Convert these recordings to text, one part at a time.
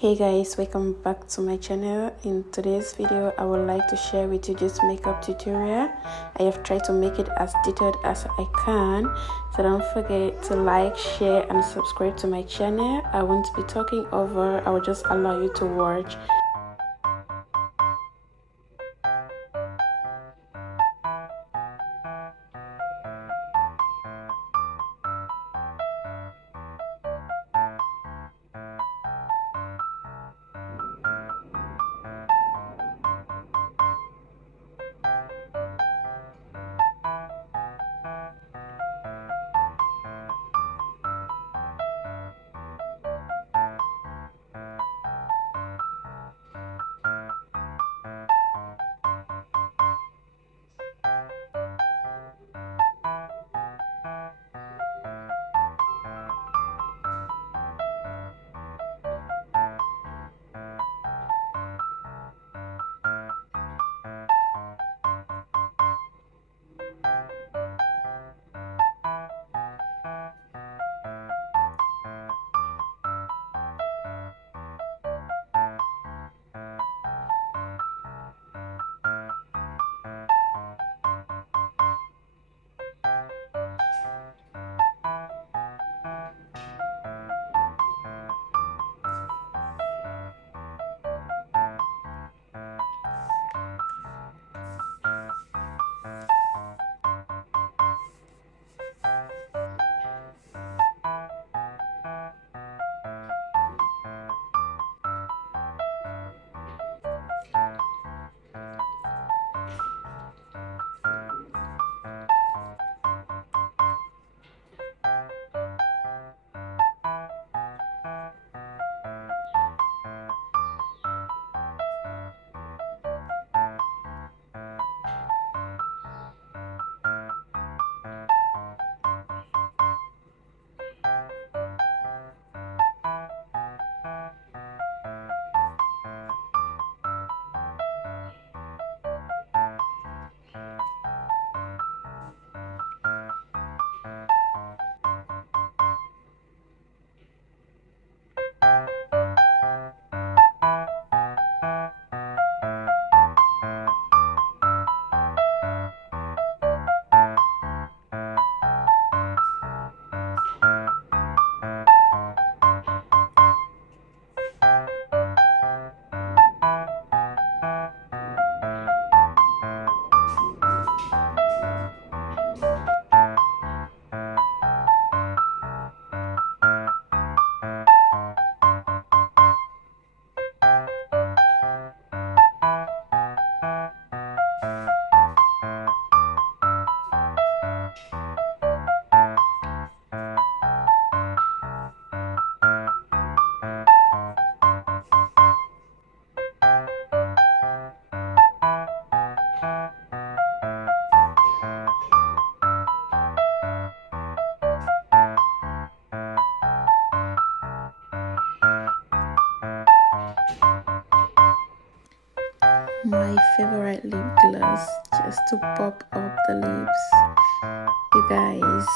Hey guys, welcome back to my channel. In today's video I would like to share with you this makeup tutorial. I have tried to make it as detailed as I can, so don't forget to like, share and subscribe to my channel. I won't be talking over, I will just allow you to watch. My favorite lip gloss just to pop up the lips. You guys,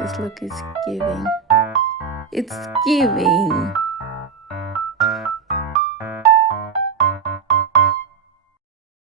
this look is giving. It's giving.